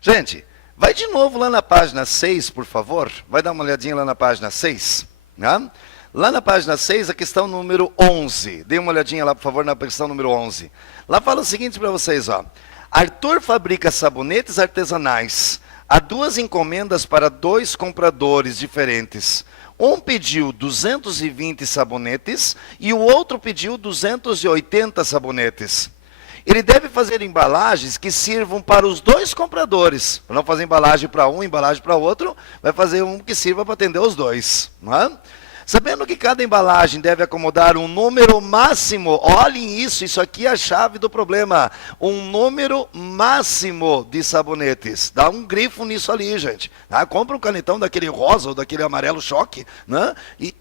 Gente, vai de novo lá na página 6, por favor. Vai dar uma olhadinha lá na página 6. Né? Lá na página 6, a questão número 11. Dê uma olhadinha lá, por favor, na questão número 11. Lá fala o seguinte para vocês, ó. Arthur fabrica sabonetes artesanais. Há 2 encomendas para 2 compradores diferentes. Um pediu 220 sabonetes e o outro pediu 280 sabonetes. Ele deve fazer embalagens que sirvam para os 2 compradores. Para não fazer embalagem para um, embalagem para outro, vai fazer um que sirva para atender os 2. Não é? Sabendo que cada embalagem deve acomodar um número máximo, olhem isso aqui é a chave do problema. Um número máximo de sabonetes. Dá um grifo nisso ali, gente. Compra um canetão daquele rosa ou daquele amarelo choque, né? E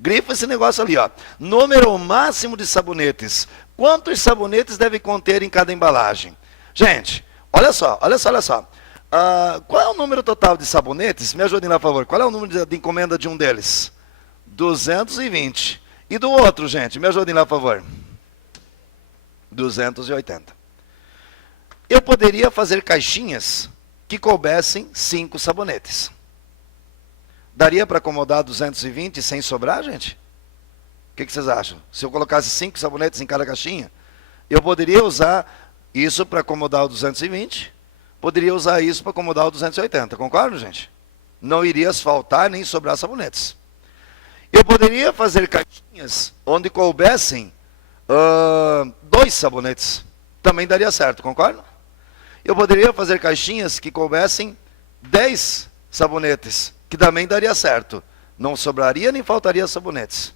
grifa esse negócio ali, ó. Número máximo de sabonetes. Quantos sabonetes deve conter em cada embalagem? Gente, olha só. Qual é o número total de sabonetes? Me ajudem lá, por favor. Qual é o número de encomenda de um deles? 220. E do outro, gente? Me ajudem lá, por favor. 280. Eu poderia fazer caixinhas que coubessem 5 sabonetes. Daria para acomodar 220 sem sobrar, gente? O que vocês acham? Se eu colocasse 5 sabonetes em cada caixinha, eu poderia usar isso para acomodar o 220, poderia usar isso para acomodar o 280, concordo, gente? Não iria faltar nem sobrar sabonetes. Eu poderia fazer caixinhas onde coubessem 2 sabonetes, também daria certo, concordo? Eu poderia fazer caixinhas que coubessem 10 sabonetes, que também daria certo. Não sobraria nem faltaria sabonetes.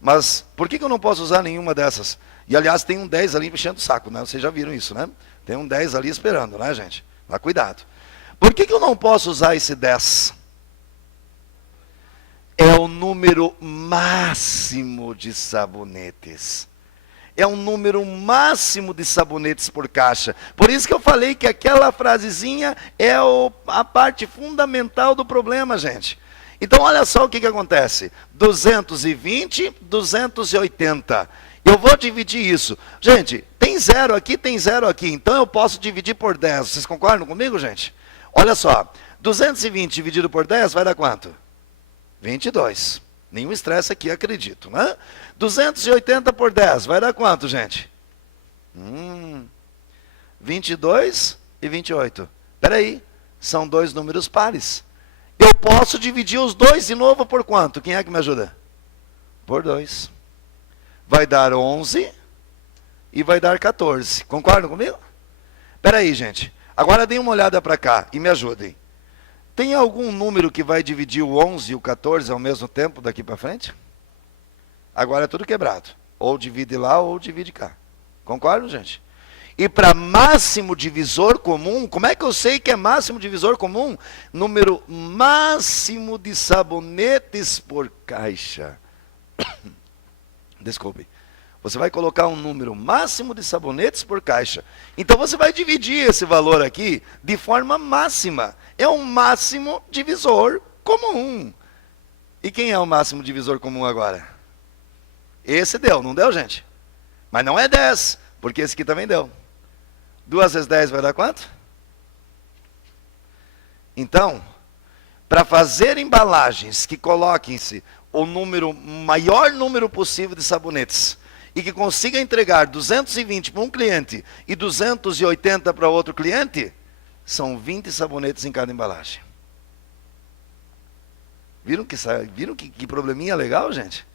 Mas por que eu não posso usar nenhuma dessas? E aliás, tem um 10 ali enchendo o saco, né? Vocês já viram isso, né? Tem um 10 ali esperando, né, gente? Mas cuidado. Por que eu não posso usar esse 10? É o número máximo de sabonetes. É um número máximo de sabonetes por caixa. Por isso que eu falei que aquela frasezinha é a parte fundamental do problema, gente. Então, olha só o que acontece. 220, 280. Eu vou dividir isso. Gente, tem 0 aqui, tem 0 aqui. Então, eu posso dividir por 10. Vocês concordam comigo, gente? Olha só. 220 dividido por 10 vai dar quanto? 22. Nenhum estresse aqui, acredito, né? 280 por 10 vai dar quanto, gente? 22 e 28. Espera aí. São 2 números pares. Eu posso dividir os 2 de novo por quanto? Quem é que me ajuda? Por 2. Vai dar 11 e vai dar 14. Concordam comigo? Espera aí, gente. Agora deem uma olhada para cá e me ajudem. Tem algum número que vai dividir o 11 e o 14 ao mesmo tempo daqui para frente? Agora é tudo quebrado. Ou divide lá ou divide cá. Concordam, gente? E para máximo divisor comum, como é que eu sei que é máximo divisor comum? Número máximo de sabonetes por caixa. Desculpe. Você vai colocar um número máximo de sabonetes por caixa. Então você vai dividir esse valor aqui de forma máxima. É um máximo divisor comum. E quem é o máximo divisor comum agora? Esse deu, não deu, gente? Mas não é 10, porque esse aqui também deu. 2 vezes 10 vai dar quanto? Então, para fazer embalagens que coloquem-se o maior número possível de sabonetes e que consiga entregar 220 para um cliente e 280 para outro cliente, são 20 sabonetes em cada embalagem. Viram que probleminha legal, gente?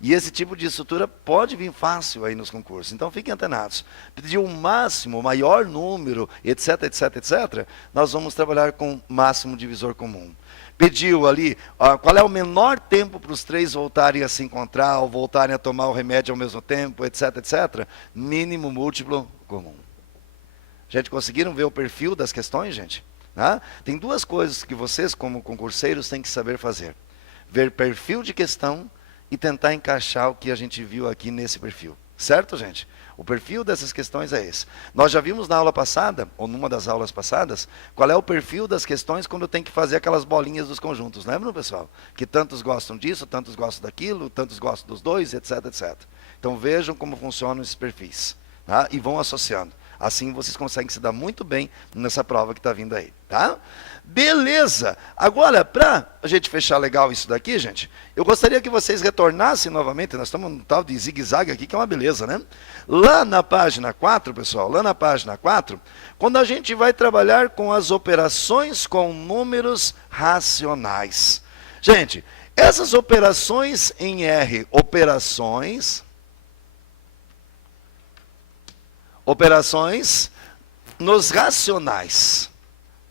E esse tipo de estrutura pode vir fácil aí nos concursos. Então fiquem antenados. Pedir o máximo, o maior número, etc, etc, etc, nós vamos trabalhar com máximo divisor comum. Pediu ali, qual é o menor tempo para os 3 voltarem a se encontrar, ou voltarem a tomar o remédio ao mesmo tempo, etc, etc. Mínimo múltiplo comum. Gente, conseguiram ver o perfil das questões, gente? Tem 2 coisas que vocês, como concurseiros, têm que saber fazer. Ver perfil de questão e tentar encaixar o que a gente viu aqui nesse perfil. Certo, gente? O perfil dessas questões é esse. Nós já vimos na aula passada, ou numa das aulas passadas, qual é o perfil das questões quando tem que fazer aquelas bolinhas dos conjuntos. Lembram, pessoal? Que tantos gostam disso, tantos gostam daquilo, tantos gostam dos dois, etc, etc. Então vejam como funcionam esses perfis. E vão associando. Assim vocês conseguem se dar muito bem nessa prova que está vindo aí, tá? Beleza! Agora, para a gente fechar legal isso daqui, gente, eu gostaria que vocês retornassem novamente, nós estamos num tal de zigue-zague aqui, que é uma beleza, né? Lá na página 4, pessoal, lá na página 4, quando a gente vai trabalhar com as operações com números racionais. Gente, essas operações em R, operações nos racionais.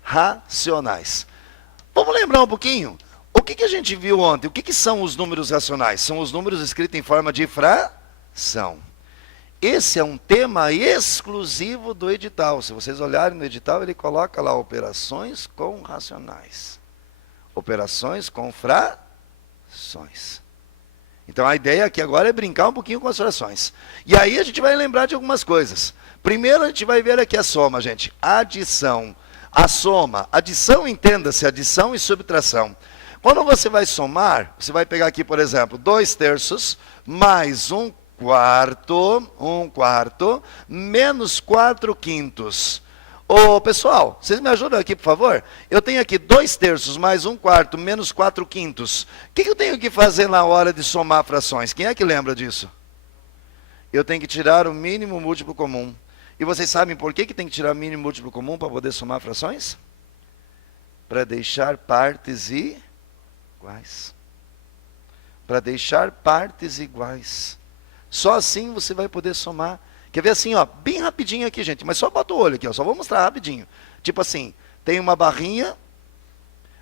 Racionais. Vamos lembrar um pouquinho? O que a gente viu ontem? O que são os números racionais? São os números escritos em forma de fração. Esse é um tema exclusivo do edital. Se vocês olharem no edital, ele coloca lá operações com racionais. Operações com frações. Então a ideia aqui agora é brincar um pouquinho com as frações. E aí a gente vai lembrar de algumas coisas. Primeiro a gente vai ver aqui a soma, gente. Adição. A soma. Adição, entenda-se, adição e subtração. Quando você vai somar, você vai pegar aqui, por exemplo, 2/3 mais 1/4, menos 4/5. Ô, pessoal, vocês me ajudam aqui, por favor? Eu tenho aqui 2/3 mais 1/4, menos 4/5. O que eu tenho que fazer na hora de somar frações? Quem é que lembra disso? Eu tenho que tirar o mínimo múltiplo comum. E vocês sabem por que tem que tirar o mínimo múltiplo comum para poder somar frações? Para deixar partes iguais. Para deixar partes iguais. Só assim você vai poder somar. Quer ver assim, ó, bem rapidinho aqui, gente, mas só bota o olho aqui, ó, só vou mostrar rapidinho. Tipo assim, tem uma barrinha,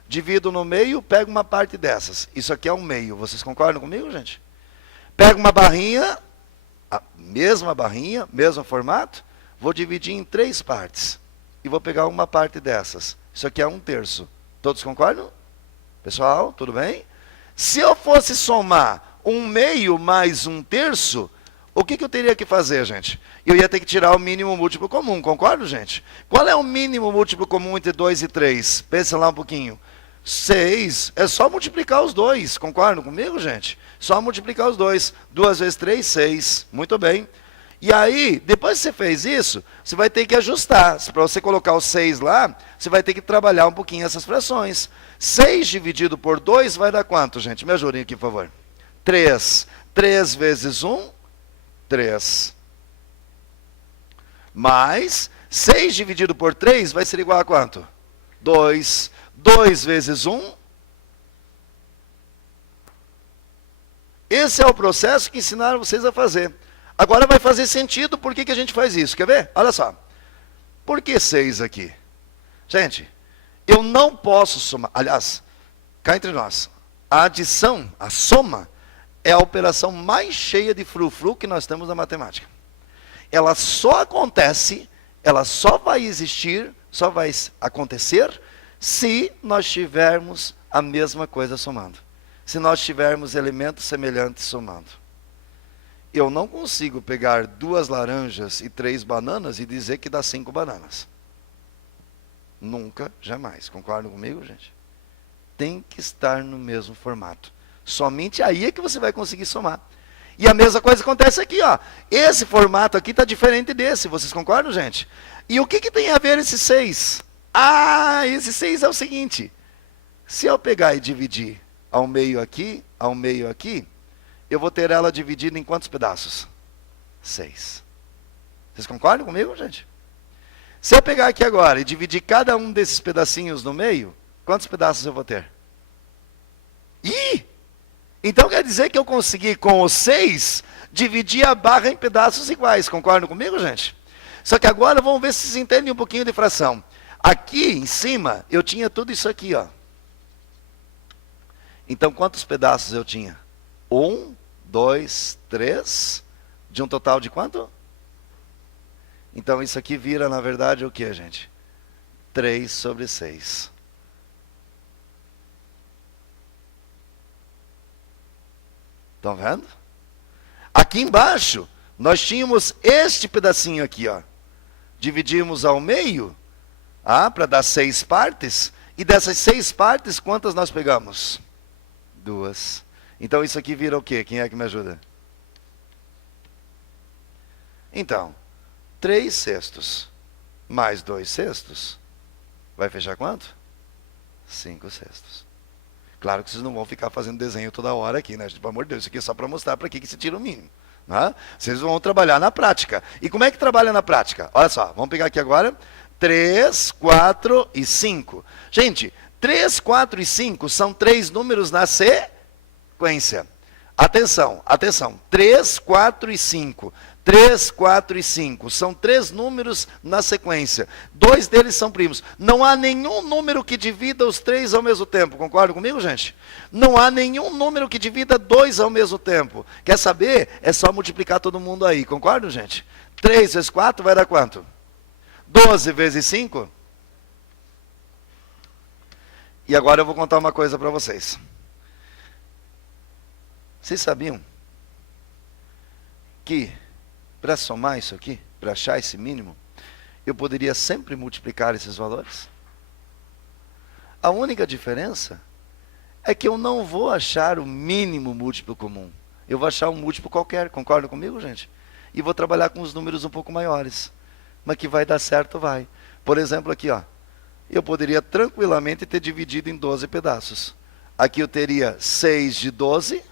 divido no meio, pego uma parte dessas. Isso aqui é um meio, vocês concordam comigo, gente? Pego uma barrinha, a mesma barrinha, mesmo formato, vou dividir em 3 partes. E vou pegar uma parte dessas. Isso aqui é 1/3. Todos concordam? Pessoal, tudo bem? Se eu fosse somar 1/2 mais 1/3, o que eu teria que fazer, gente? Eu ia ter que tirar o mínimo múltiplo comum, concordo, gente? Qual é o mínimo múltiplo comum entre 2 e 3? Pensa lá um pouquinho. 6. É só multiplicar os dois, concordam comigo, gente? Só multiplicar os dois. 2 vezes 3, 6. Muito bem. E aí, depois que você fez isso, você vai ter que ajustar. Para você colocar o 6 lá, você vai ter que trabalhar um pouquinho essas frações. 6 dividido por 2 vai dar quanto, gente? Me ajudem aqui, por favor. 3. 3 vezes 1, 3. Mais 6 dividido por 3 vai ser igual a quanto? 2. 2 vezes 1. Esse é o processo que ensinaram vocês a fazer. Agora vai fazer sentido por que a gente faz isso. Quer ver? Olha só. Por que 6 aqui? Gente, eu não posso somar. Aliás, cá entre nós, a adição, a soma, é a operação mais cheia de frufru que nós temos na matemática. Ela só acontece, ela só vai existir, só vai acontecer, se nós tivermos a mesma coisa somando. Se nós tivermos elementos semelhantes somando. Eu não consigo pegar 2 laranjas e 3 bananas e dizer que dá 5 bananas. Nunca, jamais. Concordam comigo, gente? Tem que estar no mesmo formato. Somente aí é que você vai conseguir somar. E a mesma coisa acontece aqui, ó. Esse formato aqui está diferente desse. Vocês concordam, gente? E o que tem a ver esse 6? Ah, esse 6 é o seguinte. Se eu pegar e dividir ao meio aqui, eu vou ter ela dividida em quantos pedaços? 6. Vocês concordam comigo, gente? Se eu pegar aqui agora e dividir cada um desses pedacinhos no meio, quantos pedaços eu vou ter? Ih! Então quer dizer que eu consegui, com o 6, dividir a barra em pedaços iguais. Concordam comigo, gente? Só que agora vamos ver se vocês entendem um pouquinho de fração. Aqui em cima, eu tinha tudo isso aqui, ó. Então quantos pedaços eu tinha? 1, 2, 3, de um total de quanto? Então isso aqui vira, na verdade, o que, gente? 3/6. Estão vendo? Aqui embaixo, nós tínhamos este pedacinho aqui, ó. Dividimos ao meio, para dar 6 partes. E dessas 6 partes, quantas nós pegamos? 2. Então isso aqui vira o quê? Quem é que me ajuda? Então, 3 sextos mais 2 sextos, vai fechar quanto? 5 sextos. Claro que vocês não vão ficar fazendo desenho toda hora aqui, né? Pelo amor de Deus, isso aqui é só para mostrar para que se tira o mínimo. Né? Vocês vão trabalhar na prática. E como é que trabalha na prática? Olha só, vamos pegar aqui agora. 3, 4 e 5. Gente, 3, 4 e 5 são 3 números na sequência. Atenção, atenção. 3, 4 e 5. 3, 4 e 5. São 3 números na sequência. 2 deles são primos. Não há nenhum número que divida os 3 ao mesmo tempo. Concordam comigo, gente? Não há nenhum número que divida 2 ao mesmo tempo. Quer saber? É só multiplicar todo mundo aí. Concordam, gente? 3 vezes 4 vai dar quanto? 12 vezes 5? E agora eu vou contar uma coisa para vocês. Vocês sabiam que para somar isso aqui, para achar esse mínimo, eu poderia sempre multiplicar esses valores? A única diferença é que eu não vou achar o mínimo múltiplo comum. Eu vou achar um múltiplo qualquer, concordam comigo, gente? E vou trabalhar com os números um pouco maiores. Mas que vai dar certo, vai. Por exemplo, aqui, ó, eu poderia tranquilamente ter dividido em 12 pedaços. Aqui eu teria 6 de 12,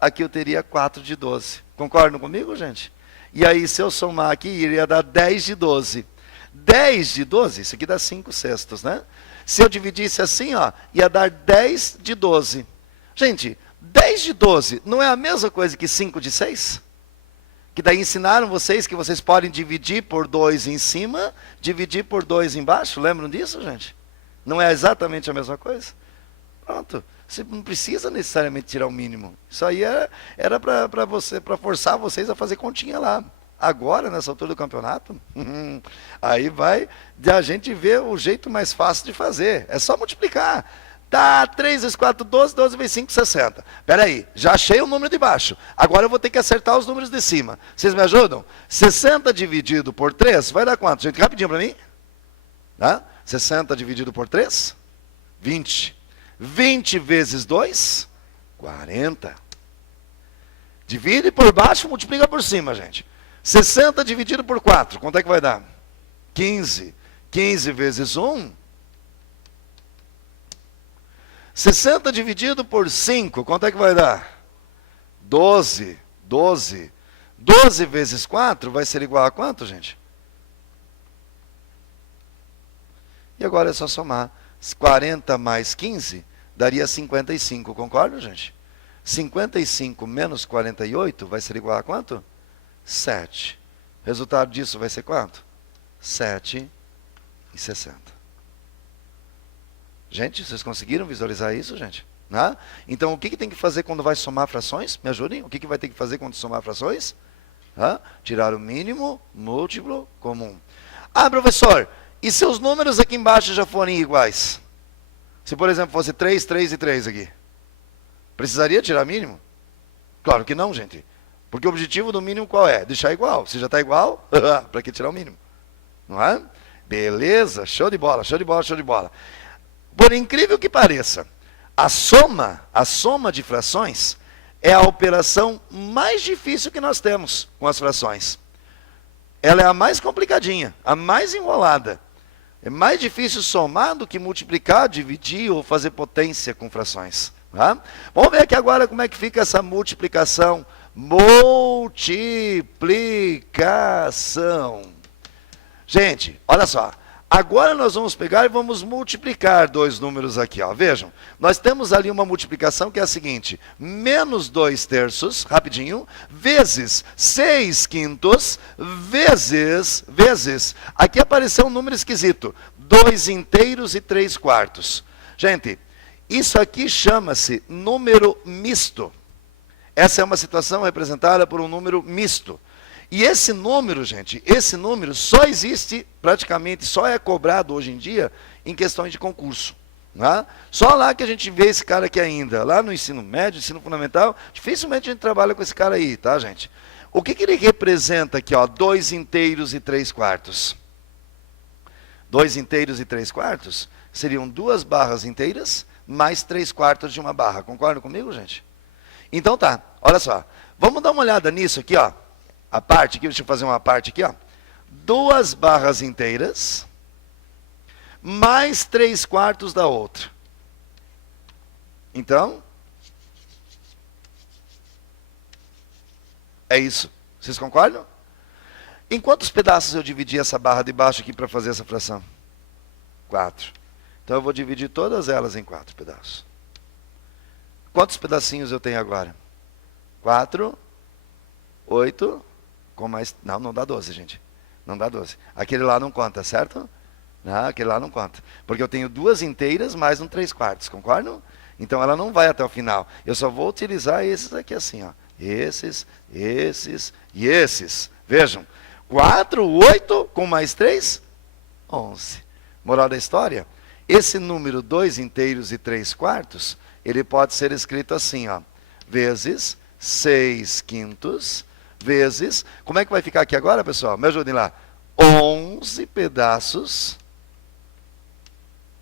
aqui eu teria 4 de 12. Concordam comigo, gente? E aí, se eu somar aqui, iria dar 10 de 12. 10 de 12, isso aqui dá 5 sextos, né? Se eu dividisse assim, ó, ia dar 10 de 12. Gente, 10 de 12 não é a mesma coisa que 5 de 6? Que daí ensinaram vocês que vocês podem dividir por 2 em cima, dividir por 2 embaixo. Lembram disso, gente? Não é exatamente a mesma coisa? Pronto. Você não precisa necessariamente tirar o mínimo. Isso aí era para forçar vocês a fazer continha lá. Agora, nessa altura do campeonato, aí vai a gente ver o jeito mais fácil de fazer. É só multiplicar. Tá, 3 vezes 4, 12, 12 vezes 5, 60. Espera aí, já achei o número de baixo. Agora eu vou ter que acertar os números de cima. Vocês me ajudam? 60 dividido por 3 vai dar quanto? Gente, rapidinho para mim. Tá? 60 dividido por 3? 20. 20 vezes 2? 40. Divide por baixo, multiplica por cima, gente. 60 dividido por 4, quanto é que vai dar? 15. 15 vezes 1? 60 dividido por 5, quanto é que vai dar? 12. 12. 12 vezes 4 vai ser igual a quanto, gente? E agora é só somar. 40 mais 15 daria 55, concorda, gente? 55 menos 48 vai ser igual a quanto? 7. Resultado disso vai ser quanto? 7,60. Gente, vocês conseguiram visualizar isso, gente? Né? Então, o que tem que fazer quando vai somar frações? Me ajudem? O que vai ter que fazer quando somar frações? Tirar o mínimo múltiplo comum. Ah, professor, e se os números aqui embaixo já forem iguais? Se, por exemplo, fosse 3, 3 e 3 aqui. Precisaria tirar mínimo? Claro que não, gente. Porque o objetivo do mínimo qual é? Deixar igual. Se já está igual, para que tirar o mínimo? Não é? Beleza, show de bola, show de bola, show de bola. Por incrível que pareça, a soma de frações é a operação mais difícil que nós temos com as frações. Ela é a mais complicadinha, a mais enrolada. É mais difícil somar do que multiplicar, dividir ou fazer potência com frações. Tá? Vamos ver aqui agora como é que fica essa multiplicação. Multiplicação. Gente, olha só. Agora nós vamos pegar e vamos multiplicar dois números aqui. Ó. Vejam, nós temos ali uma multiplicação que é a seguinte. Menos 2 terços, rapidinho, vezes 6 quintos, vezes. Aqui apareceu um número esquisito. 2 inteiros e 3 quartos. Gente, isso aqui chama-se número misto. Essa é uma situação representada por um número misto. E esse número, gente, esse número só existe, praticamente, só é cobrado hoje em dia em questões de concurso. Né? Só lá que a gente vê esse cara aqui ainda. Lá no ensino médio, ensino fundamental, dificilmente a gente trabalha com esse cara aí, tá, gente? O que ele representa aqui, ó? 2 inteiros e 3 quartos. 2 inteiros e 3 quartos seriam 2 barras inteiras mais 3 quartos de uma barra. Concordam comigo, gente? Então tá, olha só. Vamos dar uma olhada nisso aqui, ó. A parte aqui, deixa eu fazer uma parte aqui, ó. duas barras inteiras, mais 3/4 da outra. Então, é isso. Vocês concordam? Em quantos pedaços eu dividi essa barra de baixo aqui para fazer essa fração? 4. Então eu vou dividir todas elas em 4 pedaços. Quantos pedacinhos eu tenho agora? 4, 8, com mais... Não dá 12, gente. Não dá 12. Aquele lá não conta, certo? Não, aquele lá não conta. Porque eu tenho duas inteiras mais um 3/4, concordam? Então ela não vai até o final. Eu só vou utilizar esses aqui assim, ó. Esses e esses. Vejam. 4, 8, com mais 3, 11. Moral da história? Esse número 2 inteiros e 3/4, ele pode ser escrito assim, ó. Vezes 6/5, vezes... Como é que vai ficar aqui agora, pessoal? Me ajudem lá. 11 pedaços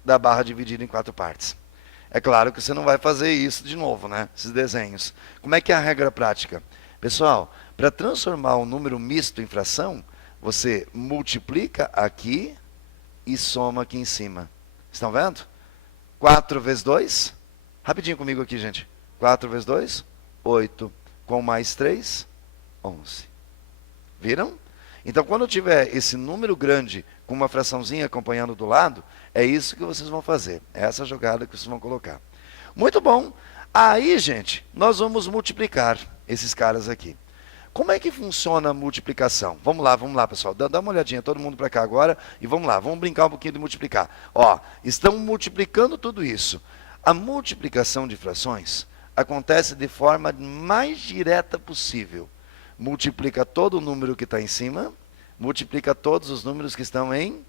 da barra dividida em 4 partes. É claro que você não vai fazer isso de novo, né? Esses desenhos. Como é que é a regra prática? Pessoal, para transformar um número misto em fração, você multiplica aqui e soma aqui em cima. Estão vendo? 4 vezes 2. Rapidinho comigo aqui, gente. 4 vezes 2, 8. Com mais 3, 11. Viram? Então, quando tiver esse número grande com uma fraçãozinha acompanhando do lado, é isso que vocês vão fazer. É essa jogada que vocês vão colocar. Muito bom. Aí, gente, nós vamos multiplicar esses caras aqui. Como é que funciona a multiplicação? Vamos lá, pessoal. Dá uma olhadinha, todo mundo para cá agora. E vamos lá, vamos brincar um pouquinho de multiplicar. Ó, estão multiplicando tudo isso. A multiplicação de frações acontece de forma mais direta possível. Multiplica todo o número que está em cima, multiplica todos os números que estão em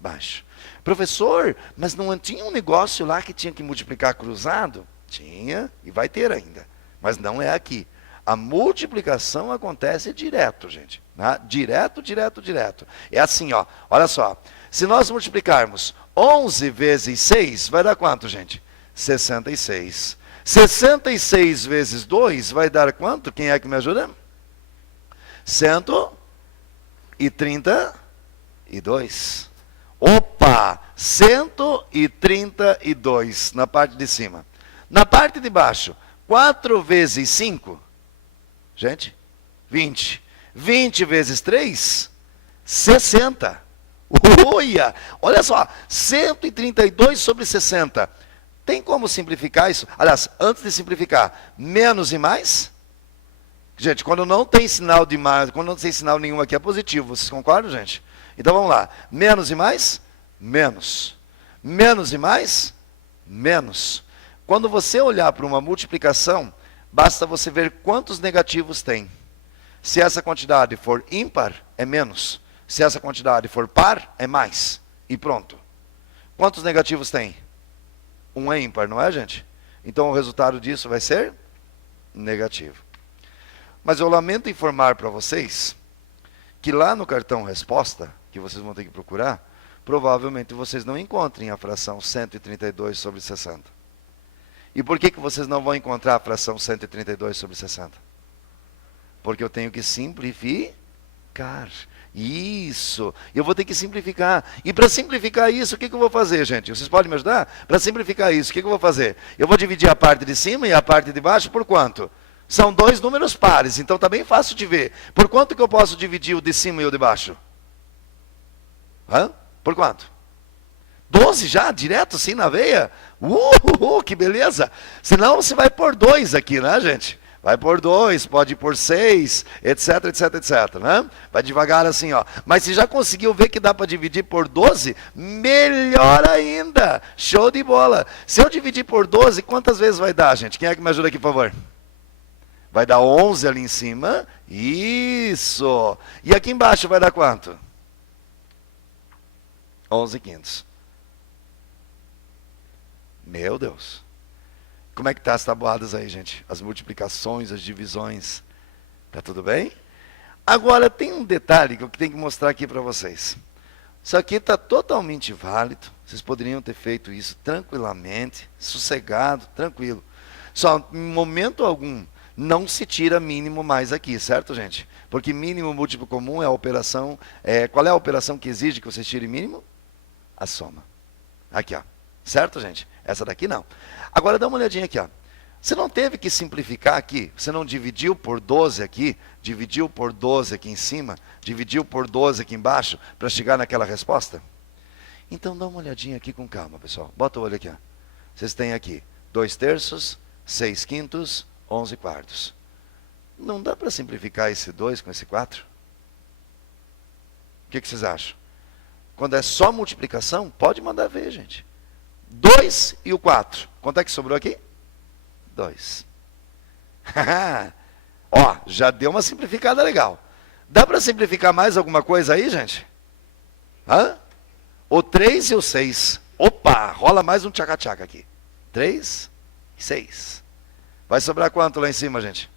baixo. Professor, mas não tinha um negócio lá que tinha que multiplicar cruzado? Tinha, e vai ter ainda. Mas não é aqui. A multiplicação acontece direto, gente. Né? Direto. É assim, ó. Olha só. Se nós multiplicarmos 11 vezes 6, vai dar quanto, gente? 66. 66 vezes 2 vai dar quanto? Quem é que me ajuda? 132. Opa! 132 na parte de cima. Na parte de baixo, 4 vezes 5, gente, 20. 20 vezes 3, 60. Uia! Olha só, 132 sobre 60. Tem como simplificar isso? Aliás, antes de simplificar, menos e mais? Gente, quando não tem sinal de mais, quando não tem sinal nenhum aqui é positivo, vocês concordam, gente? Então vamos lá, menos e mais? Menos. Menos e mais? Menos. Quando você olhar para uma multiplicação, basta você ver quantos negativos tem. Se essa quantidade for ímpar, é menos. Se essa quantidade for par, é mais. E pronto. Quantos negativos tem? Um é ímpar, não é, gente? Então o resultado disso vai ser negativo. Mas eu lamento informar para vocês que lá no cartão resposta, que vocês vão ter que procurar, provavelmente vocês não encontrem a fração 132 sobre 60. E por que vocês não vão encontrar a fração 132 sobre 60? Porque eu tenho que simplificar. Isso. Eu vou ter que simplificar. E para simplificar isso, o que eu vou fazer, gente? Vocês podem me ajudar? Para simplificar isso, o que eu vou fazer? Eu vou dividir a parte de cima e a parte de baixo por quanto? São dois números pares, então está bem fácil de ver. Por quanto que eu posso dividir o de cima e o de baixo? Hã? Por quanto? 12 já, direto assim na veia? Que beleza! Senão você vai por 2 aqui, né, gente? Vai por 2, pode ir por 6, etc, né? Vai devagar assim, ó. Mas se já conseguiu ver que dá para dividir por 12, melhor ainda! Show de bola! Se eu dividir por 12, quantas vezes vai dar, gente? Quem é que me ajuda aqui, por favor? Vai dar 11 ali em cima. Isso! E aqui embaixo vai dar quanto? 11/5. Meu Deus! Como é que tá as tabuadas aí, gente? As multiplicações, as divisões. Tá tudo bem? Agora, tem um detalhe que eu tenho que mostrar aqui para vocês. Isso aqui está totalmente válido. Vocês poderiam ter feito isso tranquilamente, sossegado, tranquilo. Só, em momento algum, não se tira mínimo mais aqui, certo, gente? Porque mínimo múltiplo comum é a operação... qual é a operação que exige que você tire mínimo? A soma. Aqui, ó. Certo, gente? Essa daqui não. Agora dá uma olhadinha aqui, ó. Você não teve que simplificar aqui? Você não dividiu por 12 aqui? Dividiu por 12 aqui em cima? Dividiu por 12 aqui embaixo? Para chegar naquela resposta? Então dá uma olhadinha aqui com calma, pessoal. Bota o olho aqui, ó. Vocês têm aqui 2/3, 6/5, 11/4. Não dá para simplificar esse 2 com esse 4? O que vocês acham? Quando é só multiplicação, pode mandar ver, gente. 2 e o 4. Quanto é que sobrou aqui? 2. Ó, já deu uma simplificada legal. Dá para simplificar mais alguma coisa aí, gente? Hã? O 3 e o 6. Opa, rola mais um tchaca-tchaca aqui. 3 e 6. Vai sobrar quanto lá em cima, gente?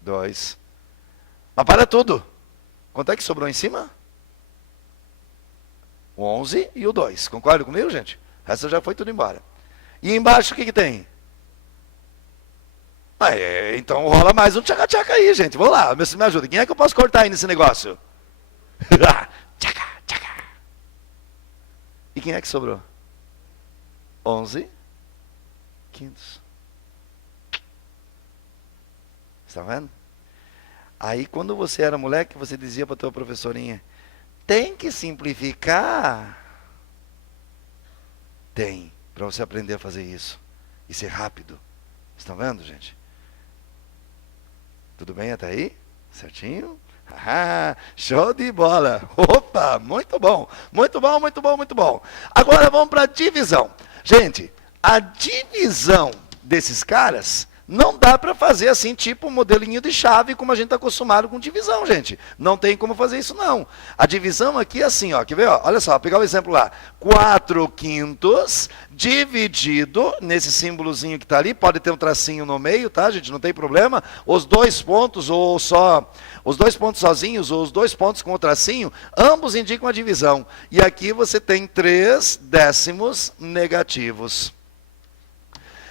2. Mas para tudo. Quanto é que sobrou em cima? O 11 e o 2. Concorda comigo, gente? Essa já foi tudo embora. E embaixo o que tem? Então rola mais um tchaca-tchaca aí, gente. Vamos lá, me ajuda. Quem é que eu posso cortar aí nesse negócio? Tchaca, tchaca. E quem é que sobrou? 11/5. Está vendo? Aí quando você era moleque, você dizia para tua professorinha, tem que simplificar. Tem, para você aprender a fazer isso. E ser rápido. Estão vendo, gente? Tudo bem até aí? Certinho? Ah, show de bola. Opa, muito bom. Muito bom, muito bom, muito bom. Agora vamos para a divisão. Gente, a divisão desses caras não dá para fazer assim, tipo um modelinho de chave, como a gente está acostumado com divisão, gente. Não tem como fazer isso, não. A divisão aqui é assim, ó. Quer ver? Ó? Olha só, vou pegar o exemplo lá. 4/5 dividido, nesse símbolozinho que está ali, pode ter um tracinho no meio, tá, gente? Não tem problema. Os 2 pontos, ou só... Os 2 pontos sozinhos, ou os 2 pontos com o tracinho, ambos indicam a divisão. E aqui você tem 3 décimos negativos.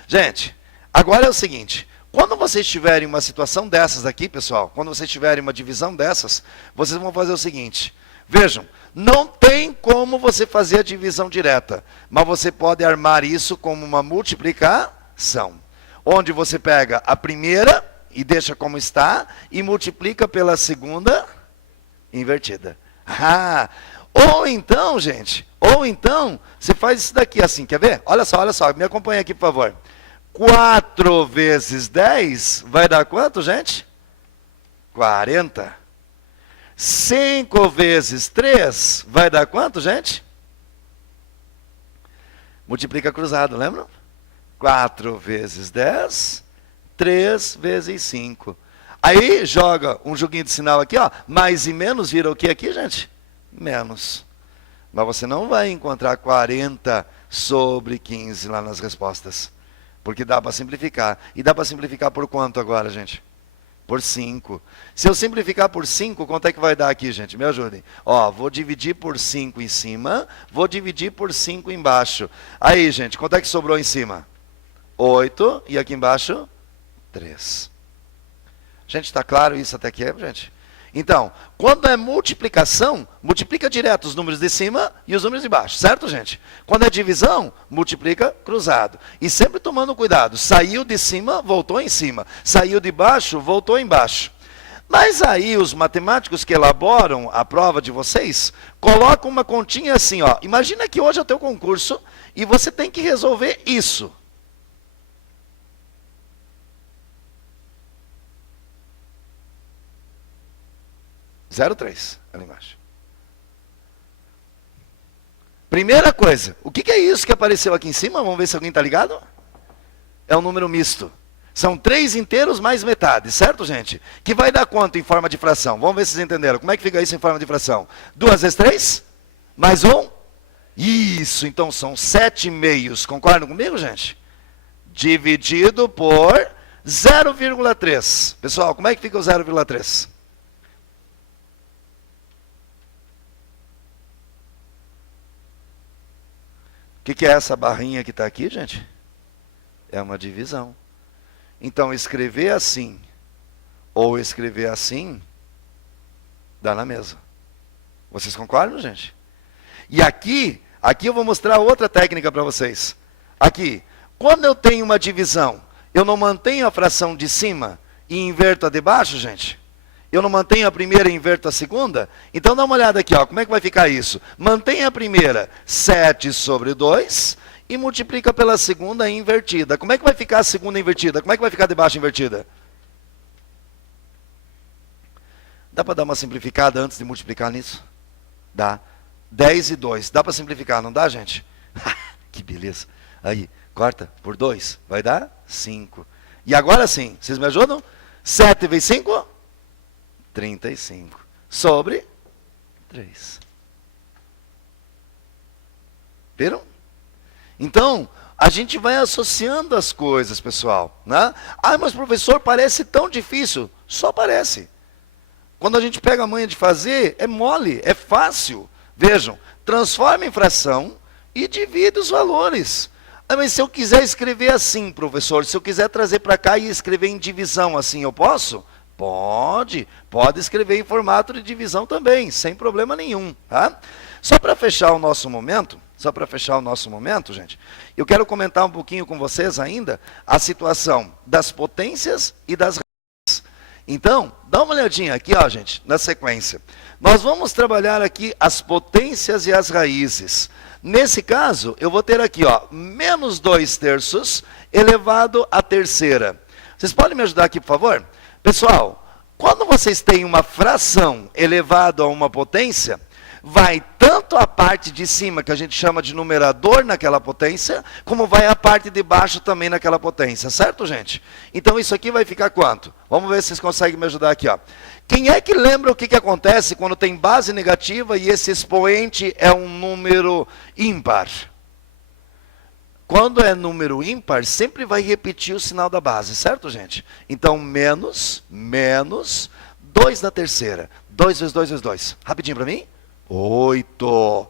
Gente... Agora é o seguinte, quando vocês tiverem uma situação dessas aqui, pessoal, quando vocês tiverem uma divisão dessas, vocês vão fazer o seguinte, vejam, não tem como você fazer a divisão direta, mas você pode armar isso como uma multiplicação, onde você pega a primeira e deixa como está, e multiplica pela segunda invertida. Ou então, gente, você faz isso daqui assim, quer ver? Olha só, me acompanha aqui, por favor. 4 vezes 10 vai dar quanto, gente? 40. 5 vezes 3 vai dar quanto, gente? Multiplica cruzado, lembram? 4 vezes 10, 3 vezes 5. Aí joga um joguinho de sinal aqui, ó. Mais e menos vira o que aqui, gente? Menos. Mas você não vai encontrar 40/15 lá nas respostas. Porque dá para simplificar. E dá para simplificar por quanto agora, gente? Por 5. Se eu simplificar por 5, quanto é que vai dar aqui, gente? Me ajudem. Ó, vou dividir por 5 em cima, vou dividir por 5 embaixo. Aí, gente, quanto é que sobrou em cima? 8. E aqui embaixo? 3. Gente, está claro isso até aqui, gente? Então, quando é multiplicação, multiplica direto os números de cima e os números de baixo, certo, gente? Quando é divisão, multiplica cruzado. E sempre tomando cuidado, saiu de cima, voltou em cima. Saiu de baixo, voltou embaixo. Mas aí os matemáticos que elaboram a prova de vocês, colocam uma continha assim, ó. Imagina que hoje é o teu concurso e você tem que resolver isso. 0,3, ali embaixo. Primeira coisa, o que é isso que apareceu aqui em cima? Vamos ver se alguém está ligado. É um número misto. São 3 inteiros mais metade, certo, gente? Que vai dar quanto em forma de fração? Vamos ver se vocês entenderam. Como é que fica isso em forma de fração? 2 vezes 3? Mais 1? Isso, então são 7 meios. Concordam comigo, gente? Dividido por 0,3. Pessoal, como é que fica o 0,3? O que é essa barrinha que está aqui, gente? É uma divisão. Então, escrever assim ou escrever assim, dá na mesma. Vocês concordam, gente? E aqui eu vou mostrar outra técnica para vocês. Aqui, quando eu tenho uma divisão, eu não mantenho a fração de cima e inverto a de baixo, gente? Eu não mantenho a primeira e inverto a segunda? Então dá uma olhada aqui, ó, como é que vai ficar isso? Mantenha a primeira, 7 sobre 2, e multiplica pela segunda invertida. Como é que vai ficar a segunda invertida? Como é que vai ficar de baixo invertida? Dá para dar uma simplificada antes de multiplicar nisso? Dá. 10 e 2. Dá para simplificar, não dá, gente? Que beleza. Aí, corta por 2. Vai dar 5. E agora sim, vocês me ajudam? 7 vezes 5? 35. Sobre 3. Viram? Então, a gente vai associando as coisas, pessoal. Né? Ah, mas professor, parece tão difícil. Só parece. Quando a gente pega a manha de fazer, é mole, é fácil. Vejam, transforma em fração e divide os valores. Ah, mas se eu quiser escrever assim, professor, se eu quiser trazer para cá e escrever em divisão assim, eu posso? Pode escrever em formato de divisão também, sem problema nenhum. Tá? Só para fechar o nosso momento, gente, eu quero comentar um pouquinho com vocês ainda a situação das potências e das raízes. Então, dá uma olhadinha aqui, ó, gente, na sequência. Nós vamos trabalhar aqui as potências e as raízes. Nesse caso, eu vou ter aqui, ó, menos 2/3 elevado à terceira. Vocês podem me ajudar aqui, por favor? Pessoal, quando vocês têm uma fração elevada a uma potência, vai tanto a parte de cima, que a gente chama de numerador naquela potência, como vai a parte de baixo também naquela potência, certo, gente? Então isso aqui vai ficar quanto? Vamos ver se vocês conseguem me ajudar aqui, ó. Quem é que lembra o que acontece quando tem base negativa e esse expoente é um número ímpar? Quando é número ímpar, sempre vai repetir o sinal da base, certo, gente? Então, menos 2 na terceira. 2 vezes 2 vezes 2. Rapidinho para mim. 8.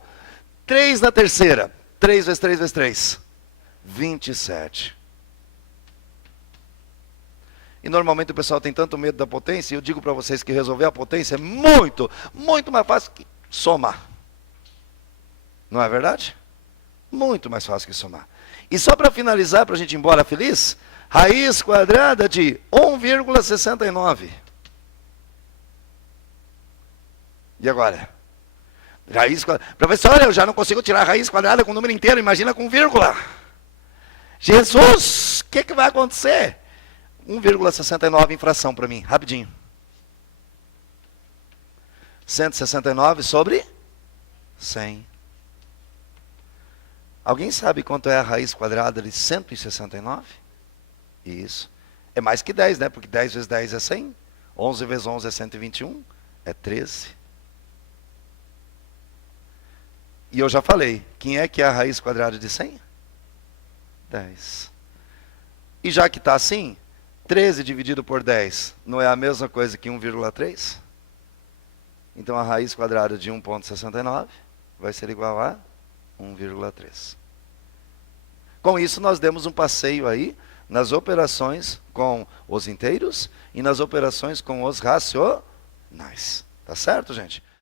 3 na terceira. 3 vezes 3 vezes 3. 27. E normalmente o pessoal tem tanto medo da potência, e eu digo para vocês que resolver a potência é muito mais fácil que somar. Não é verdade? Muito mais fácil que somar. E só para finalizar, para a gente ir embora feliz, raiz quadrada de 1,69. E agora? Raiz quadrada. Professor, eu já não consigo tirar a raiz quadrada com o número inteiro, imagina com vírgula. Jesus, o que vai acontecer? 1,69 em fração para mim, rapidinho. 169 sobre 100. Alguém sabe quanto é a raiz quadrada de 169? Isso. É mais que 10, né? Porque 10 vezes 10 é 100. 11 vezes 11 é 121. É 13. E eu já falei, quem é que é a raiz quadrada de 100? 10. E já que está assim, 13 dividido por 10 não é a mesma coisa que 1,3? Então a raiz quadrada de 1,69 vai ser igual a 1,3. Com isso nós demos um passeio aí nas operações com os inteiros e nas operações com os racionais. Tá certo, gente?